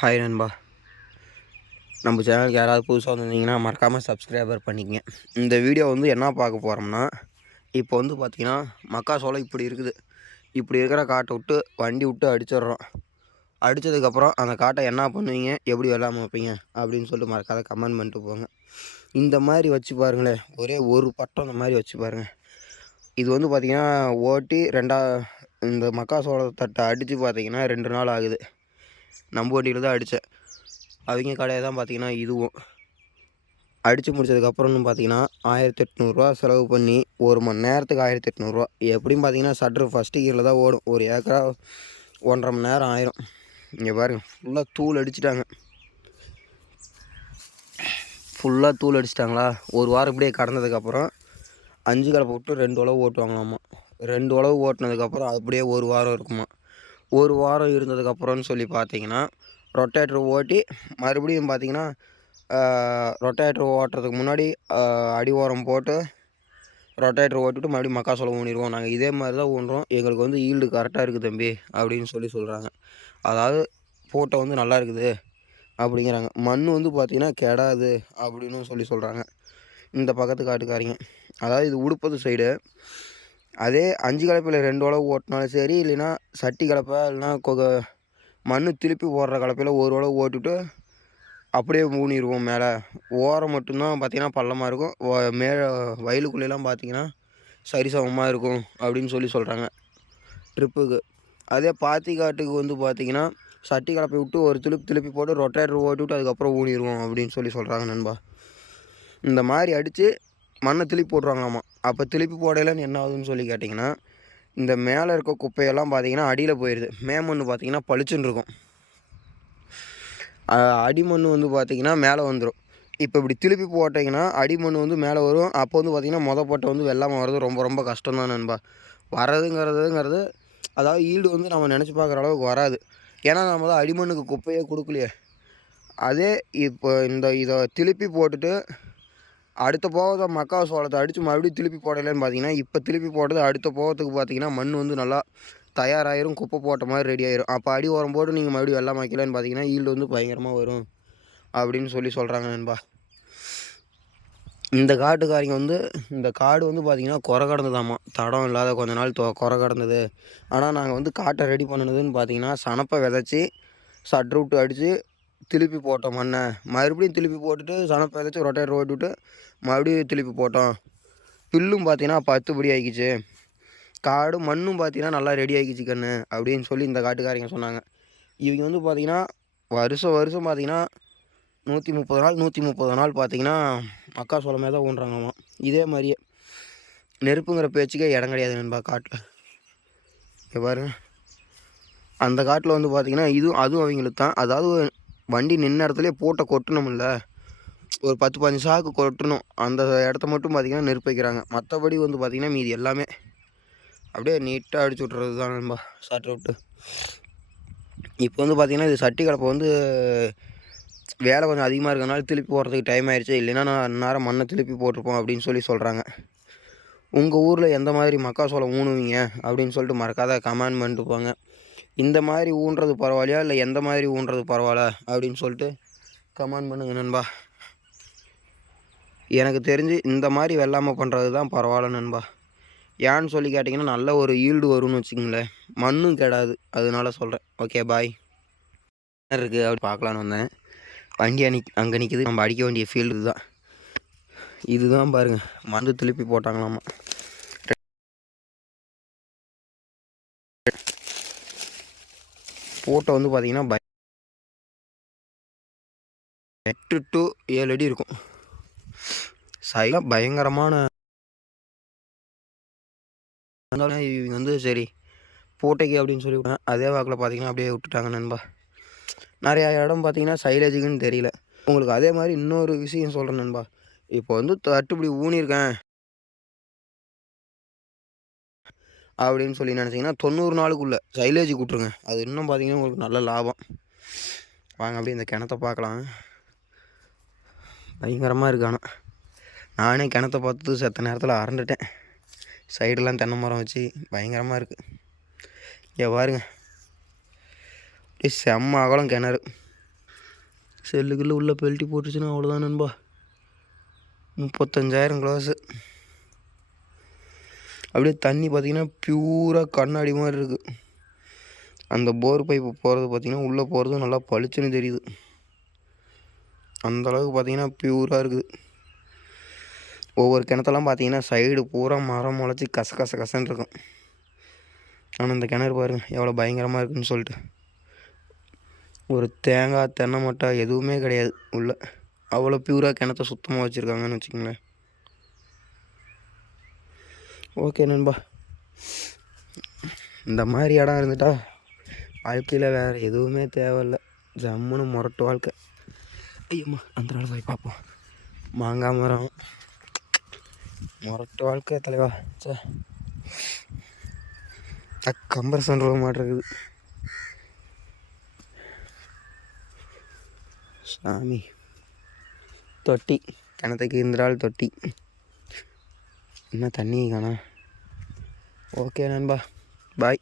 Hi நண்பா. நம்ம சேனலுக்கு யாராவது புதுசாக வந்திருந்தீங்கன்னா மறக்காமல் சப்ஸ்கிரைபர் பண்ணிக்கங்க. இந்த வீடியோ வந்து என்ன பார்க்க போகிறோம்னா இப்போ வந்து பார்த்திங்கன்னா மக்காசோளம் இப்படி இருக்குது. இப்படி இருக்கிற காட்டை விட்டு வண்டி விட்டு அடிச்சிடுறோம். அடித்ததுக்கப்புறம் அந்த காட்டை என்ன பண்ணுவீங்க? எப்படி வெள்ளாமல் வைப்பீங்க? அப்படின்னு சொல்லிட்டு மறக்காத கமெண்ட் பண்ணிட்டு போங்க. இந்த மாதிரி வச்சு பாருங்களேன். ஒரே ஒரு பட்டம் இந்த மாதிரி வச்சு பாருங்கள் இது வந்து பார்த்திங்கன்னா ஓட்டி ரெண்டா இந்த மக்காசோளத்தட்டை அடித்து பார்த்திங்கன்னா ரெண்டு நாள் ஆகுது. நம்ம வண்டியில் தான் அடித்தேன் அவங்க கடையை தான் பார்த்தீங்கன்னா இதுவும். அடித்து முடிச்சதுக்கப்புறம்னு பார்த்தீங்கன்னா ஆயிரத்தி எட்நூறுரூவா செலவு பண்ணி ஒரு மணி நேரத்துக்கு ஆயிரத்தி எட்நூறுரூவா எப்படியும் பார்த்தீங்கன்னா சட்ரு ஃபஸ்ட்டு கீரில் தான் ஓடும். ஒரு ஏக்கரா ஒன்றரை மணி நேரம் ஆயிரும். இங்கே பாருங்கள் ஃபுல்லாக தூள் அடிச்சிட்டாங்க. ஃபுல்லாக தூள் அடிச்சிட்டாங்களா? ஒரு வாரம் இப்படியே கடந்ததுக்கப்புறம் அஞ்சு கலப்பை விட்டு ரெண்டு உழவு ஓட்டுவாங்களாம்மா ரெண்டு உழவு ஓட்டினதுக்கப்புறம் அப்படியே ஒரு வாரம் இருக்குமா. ஒரு வாரம் இருந்ததுக்கப்புறம்னு சொல்லி பார்த்தீங்கன்னா ரொட்டேட்டர் ஓட்டி மறுபடியும் பார்த்தீங்கன்னா ரொட்டேட்டர் ஓட்டுறதுக்கு முன்னாடி அடி ஓரம் போட்டு ரொட்டேட்டர் ஓட்டிட்டு மறுபடியும் மக்காசோளம் ஊனிடுவோம். நாங்கள் இதே மாதிரி தான் ஊன்றோம். எங்களுக்கு வந்து ஈல்டு கரெக்டாக இருக்குது தம்பி அப்படின்னு சொல்லி சொல்கிறாங்க அதாவது போட்டோ வந்து நல்லா இருக்குது அப்படிங்கிறாங்க. மண் வந்து பார்த்திங்கன்னா கெடாது அப்படின்னு சொல்லி சொல்கிறாங்க இந்த பக்கத்து காட்டுக்காரிங்க. அதாவது இது உடுப்பது சைடு அதே அஞ்சு கலப்பையில் ரெண்டு உழவு ஓட்டினாலும் சரி இல்லைன்னா சட்டி கலப்பை இல்லைன்னா கொக மண் திருப்பி ஓடுற கலப்பையில் ஒரு உழவு ஓட்டிவிட்டு அப்படியே ஊனிடுவோம் மேலே. ஓரம் மட்டும்தான் பார்த்திங்கன்னா பள்ளமாக இருக்கும். மேலே வயலுக்குள்ளெல்லாம் பார்த்திங்கன்னா சரிசமமாக இருக்கும் அப்படின்னு சொல்லி சொல்கிறாங்க ட்ரிப்புக்கு. அதே பாத்தி காட்டுக்கு வந்து பார்த்திங்கன்னா சட்டி கலப்பை விட்டு ஒரு திருப்பி திருப்பி போட்டு ரொட்டேட்டர் ஓட்டி விட்டு அதுக்கப்புறம் ஊனிடுவோம் அப்படின்னு சொல்லி சொல்கிறாங்க நண்பா. இந்த மாதிரி அடித்து மண்ணை திருப்பி போடுறாங்களாமா அப்போ திருப்பி போடையிலன்னு என்ன ஆகுதுன்னு சொல்லி கேட்டிங்கன்னா இந்த மேலே இருக்க குப்பையெல்லாம் பார்த்தீங்கன்னா அடியில் போயிடுது மேமண் பார்த்தீங்கன்னா பளிச்சுன்னு இருக்கும். அடிமண் வந்து பார்த்திங்கன்னா மேலே வந்துடும் இப்போ இப்படி திருப்பி போட்டிங்கன்னா அடிமண் வந்து மேலே வரும். அப்போ வந்து பார்த்திங்கன்னா மொதல் போட்டை வந்து வெள்ளாமல் வர்றது ரொம்ப ரொம்ப கஷ்டம் தான் நண்பா. வரதுங்கிறதுங்கிறது அதாவது ஈடு வந்து நம்ம நினச்சி பார்க்குற அளவுக்கு வராது. ஏன்னா நம்ம தான் அடிமண்ணுக்கு குப்பையே கொடுக்கலையே. அதே இப்போ இந்த இதை திருப்பி போட்டுட்டு அடுத்த போகத்தை மக்கா சோளத்தை அடித்து மறுபடியும் திருப்பி போடலைன்னு பார்த்தீங்கன்னா இப்போ திருப்பி போட்டது அடுத்த போகத்துக்கு பார்த்தீங்கன்னா மண் வந்து நல்லா தயாராகிரும் குப்பை போட்ட மாதிரி ரெடி ஆயிரும். அப்போ அடி உரம் போட்டு நீங்கள் மறுபடியும் வெள்ளம் வைக்கலன்னு பார்த்தீங்கன்னா ஈல்டு வந்து பயங்கரமாக வரும் அப்படின்னு சொல்லி சொல்கிறாங்க நண்பா. இந்த காட்டுக்காரிங்க வந்து இந்த காடு வந்து பார்த்திங்கன்னா குறை கடந்ததாம்மா தடம் இல்லாத கொஞ்ச நாள் தொ குறை கடந்தது. ஆனால் நாங்கள் வந்து காட்டை ரெடி பண்ணினதுன்னு பார்த்தீங்கன்னா சனப்பை விதைச்சி சட்ரு விட்டு அடித்து திருப்பி போட்டோம் மண்ணை. மறுபடியும் திருப்பி போட்டுட்டு சனப்பை விதைச்சி ரொட்டேட்டர் மறுபடியும் திருப்பி போட்டோம். புல்லும் பார்த்தீங்கன்னா பத்து படி ஆகிக்கிச்சு காடு மண்ணும் பார்த்தீங்கன்னா நல்லா ரெடி ஆகிக்கிச்சு கண்ணு அப்படின்னு சொல்லி இந்த காட்டுக்காரங்க சொன்னாங்க. இவங்க வந்து பார்த்திங்கன்னா வருஷம் வருஷம் பார்த்திங்கன்னா நூற்றி முப்பது நாள் நூற்றி முப்பது நாள் பார்த்திங்கன்னா மக்காசோளமே தான் ஊன்றாங்கம்மா இதே மாதிரியே நெருப்புங்கிற பேச்சுக்கே இடம் கிடையாது நண்பா காட்டில். இங்கே பாருங்க. அந்த காட்டில் வந்து பார்த்திங்கன்னா இதுவும் அதுவும் அவங்களுக்கு தான். அதாவது வண்டி நின்ன இடத்துலேயே போட்ட கொட்டணும்ல. ஒரு பத்து பதினஞ்சு சாக்கு கொட்டணும். அந்த இடத்த மட்டும் பார்த்திங்கன்னா நெருப்பு வைக்கிறாங்க மற்றபடி வந்து பார்த்திங்கன்னா மீதி எல்லாமே அப்படியே நீட்டாக அடிச்சு விட்றது தான் நண்பா. சட்டை விட்டு இப்போ வந்து பார்த்திங்கன்னா இது சட்டி கலப்பை வந்து வேலை கொஞ்சம் அதிகமாக இருக்கிறனால திருப்பி போடுறதுக்கு டைம் ஆயிடுச்சு இல்லைன்னா நான் நேரம் மண்ணை திருப்பி போட்டிருப்போம் அப்படின்னு சொல்லி சொல்கிறாங்க உங்கள் ஊரில் எந்த மாதிரி மக்காசோளம் ஊணுவீங்க அப்படின்னு சொல்லிட்டு மறக்காத கமெண்ட் பண்ணிட்டு போங்க. இந்த மாதிரி ஊன்றது பரவாயில்லையா? இல்லை எந்த மாதிரி ஊன்றது பரவாயில்ல? அப்படின்னு சொல்லிட்டு கமெண்ட் பண்ணுங்கள் நண்பா. எனக்கு தெரிஞ்சு இந்த மாதிரி வெள்ளாமல் பண்ணுறது தான் பரவாயில்ல நண்பா. ஏன்னு சொல்லி கேட்டிங்கன்னா நல்ல ஒரு ஈல்டு வரும்னு வச்சுக்கோங்களேன். மண்ணும் கெடாது. அதனால சொல்கிறேன் ஓகே பாய் இருக்குது அப்படி பார்க்கலான்னு வந்தேன். வண்டி அணி அங்கே நிற்கிது நம்ம அடிக்க வேண்டிய ஃபீல்டு தான் இதுதான் பாருங்கள் மருந்து திருப்பி போட்டாங்களாமா. ஃபோட்டோ வந்து பார்த்தீங்கன்னா பய எட்டு டு ஏழு அடி இருக்கும். சைலாக பயங்கரமான இவங்க வந்து சரி போட்டைக்கு அப்படின்னு சொல்லி விட்டேன் அதே வாக்கில் பார்த்தீங்கன்னா அப்படியே விட்டுட்டாங்க நண்பா. நிறையா இடம் பார்த்தீங்கன்னா சைலேஜுக்குன்னு தெரியல. உங்களுக்கு அதே மாதிரி இன்னொரு விஷயம் சொல்கிறேன் நண்பா. இப்போ வந்து தட்டுப்படி ஊனியிருக்கேன் அப்படின்னு சொல்லி நினச்சிங்கன்னா தொண்ணூறு நாளுக்குள்ளே சைலேஜ் கூட்டுருங்க. அது இன்னும் பார்த்தீங்கன்னா உங்களுக்கு நல்ல லாபம். வாங்க அப்படியே இந்த கிணத்த பார்க்கலாம். பயங்கரமாக இருக்கு ஆனால் நானே கிணத்த பார்த்து செத்த நேரத்தில் அரண்டுட்டேன் சைடெல்லாம் தென்னை மரம் வச்சு பயங்கரமாக இருக்குது இங்கே பாருங்க. அப்படியே செம்ம அகலம் கிணறு. செல்லுக்குள்ளே உள்ளே பெல்ட்டி போட்டுச்சுன்னா அவ்வளோதான் நண்பா. முப்பத்தஞ்சாயிரம் க்ளாஸு அப்படியே தண்ணி பார்த்தீங்கன்னா பியூராக கண்ணாடி மாதிரி இருக்குது அந்த போர் பைப்பு போகிறது பார்த்தீங்கன்னா உள்ளே போகிறதும் நல்லா பளிச்சுன்னு தெரியுது. அந்த அளவுக்கு பார்த்தீங்கன்னா பியூராக இருக்குது. ஒவ்வொரு கிணத்தெல்லாம் பார்த்தீங்கன்னா சைடு பூரா மரம் முளைச்சி கச கச கசன்னு இருக்கும். ஆனால் இந்த கிணறு பாருங்க எவ்வளோ பயங்கரமாக இருக்குன்னு சொல்லிட்டு. ஒரு தேங்காய் தென்னை மட்டை எதுவுமே கிடையாது உள்ளே. அவ்வளோ பியூராக கிணத்த சுத்தமாக வச்சுருக்காங்கன்னு வச்சுக்கோங்களேன். ஓகே நண்பா. இந்த மாதிரி இடம் இருந்துட்டா வாழ்க்கையில் வேறு எதுவுமே தேவையில்ல. ஜம்முன்னு முரட்டு வாழ்க்கை. ஐயம்மா அந்த நாள் போய் பார்ப்போம். மாங்காய் மரம். முரட்டு வாழ்க்கை தலைவா. சே கம்பரசன் ரூம் மாட்டிருக்குது சாமி. தொட்டி. கிணத்துக்கு இந்த நாள் தொட்டி. இன்னும் தண்ணி காணா ஓகே நண்பா. பாய்